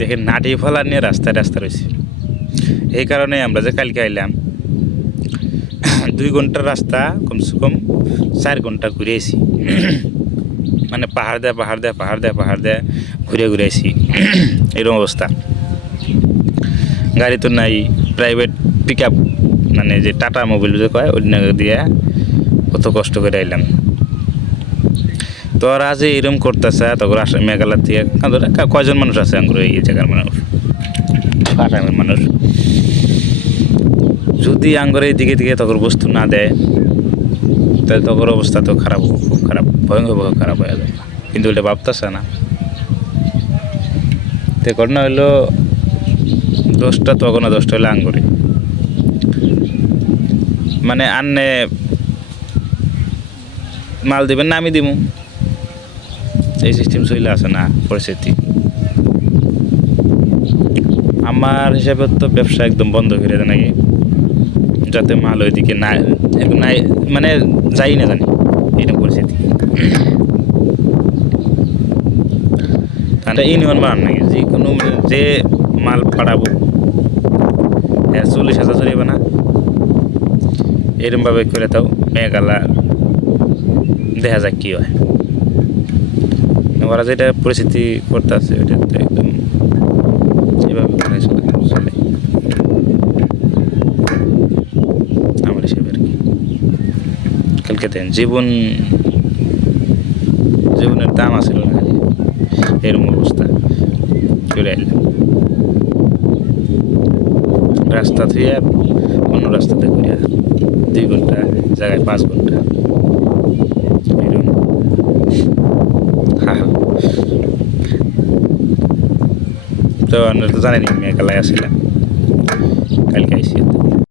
দেখেন নাটি ফলা নিয়ে রাস্তায় রাস্তা রয়েছে। এই কারণে আমরা যে কালকে আইলাম 2 ঘন্টার রাস্তা কমসে কম 4 ঘন্টা ঘুরে আইছি। মানে পাহাড় দেয় ঘুরে ঘুরে আইছি। এরকম অবস্থা। গাড়ি তো নাই, প্রাইভেট পিক আপ মানে যে টাটা মোবাইল যে কয় ওই দিয়ে কত কষ্ট করে আইলাম। তো ওরা যে এরকম করতেছে তখন আসে মেঘালয় থেকে কয়জন মানুষ আছে আঙ্গুর এই জায়গার মানুষ, আসামের মানুষ। যদি আঙ্গুর এই দিকে দিকে তখন বস্তু না দেয় তাহলে তখন অবস্থা তো খারাপ, খুব খারাপ, ভয়ঙ্কর খারাপ হয়ে যাবে। কিন্তু ওটা ভাবতেছে না। তো ঘটনা হইলো 10টা তখন 10টা হইলো আঙ্গুরে মানে আন্নে মাল দিবেন না আমি দিব, এই সিস্টেম চলে আসে না পরিস্থিতি। আমার হিসাবে তো ব্যবসা একদম বন্ধ করে দেয় নাকি, যাতে মাল ওইদিকে না মানে যাই না জানি এইরকম পরিস্থিতি। তাহলে ইউনিয়ন বানান নাকি যে কোনো যে মাল পাঠাবো 40,000 চলিবে না, এরকমভাবে করে তাও মেঘালা দেখা যাক কী হয়। ওরা যেটা পরিস্থিতি করতে আছে ওইটা তো একদম এভাবে করে চলে আমার হিসেবে আর কি। কালকে দেন জীবনের দাম আসছিল না, এরকম অবস্থা চলে এলাম। রাস্তা থেকে অন্য রাস্তাতে ঘুরিয়া 2 ঘন্টা জায়গায় 5 ঘন্টা এরকম। তো আমরা তো জানি মেঘালয় আসছিলাম।